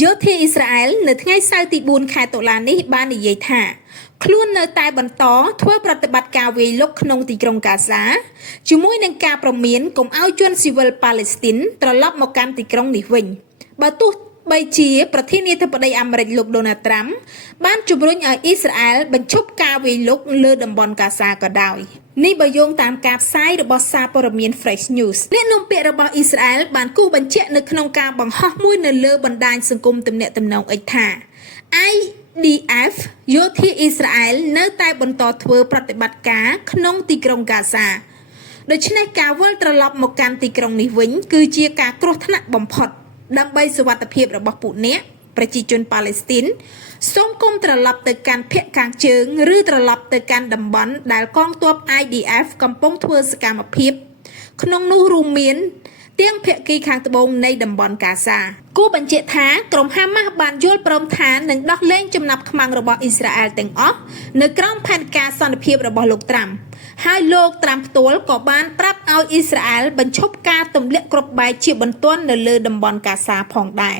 យោធាអ៊ីស្រាអែលនៅថ្ងៃសៅរ៍ទី 4 ខែតុលានេះបាននិយាយថាខ្លួននៅតែបន្តធ្វើប្រតិបត្តិការវាយលុកក្នុងទីក្រុងកាហ្សាជាមួយនឹងការព្រមានកុំឲ្យជនស៊ីវិលប៉ាឡេស្ទីនត្រឡប់មកកាន់ទីក្រុងនេះវិញបើទោះបីជាប្រធានាធិបតីអាមេរិកលោកដូណាល់ត្រាំបានជំរុញឲ្យអ៊ីស្រាអែលបញ្ឈប់ការវាយលុកលើតំបន់កាហ្សាក៏ដោយនេះបើយោងតាមការផ្សាយរបស់សារព័ត៌មាន Fresh News អ្នកនាំពាក្យរបស់អ៊ីស្រាអែលបានគូសបញ្ជាក់នៅក្នុងការបង្ហោះមួយនៅលើបណ្ដាញសង្គមទំនាក់ទំនង X ថា IDF យោធាអ៊ីស្រាអែលនៅតែបន្តធ្វើប្រតិបត្តិការក្នុងទីក្រុងកាហ្សាដូច្នេះការវិលត្រឡប់មកកាន់ទីក្រុងនេះវិញគឺជាការគ្រោះថ្នាក់បំផុតដើម្បីសុវត្ថិភាពរបស់ពួកអ្នកប្រជាជនប៉ាឡេស្ទីនសូមគុំត្រឡប់ទៅកាន់ភាគខាងជើងឬត្រឡប់ទៅកាន់តំបន់ដែលកងទ័ព IDF កំពុងធ្វើសកម្មភាពក្នុងនោះរួមមានទាំងភាគីខាងត្បូងនៃតំបន់កាហ្សាគូបញ្ជាក់ថាក្រុមហាម៉ាស់បានយល់ព្រមថានឹងដោះលែងចំណាប់ខ្មាំងរបស់អ៊ីស្រាអែលទាំងអស់នៅក្រោមផែនការសន្តិភាពរបស់លោកត្រាំហើយលោកត្រាំផ្ទាល់ក៏បានប្រាប់ឲ្យអ៊ីស្រាអែលបញ្ឈប់ការទម្លាក់គ្រាប់បែកជាបន្ទាន់នៅលើតំបន់កាហ្សាផងដែរ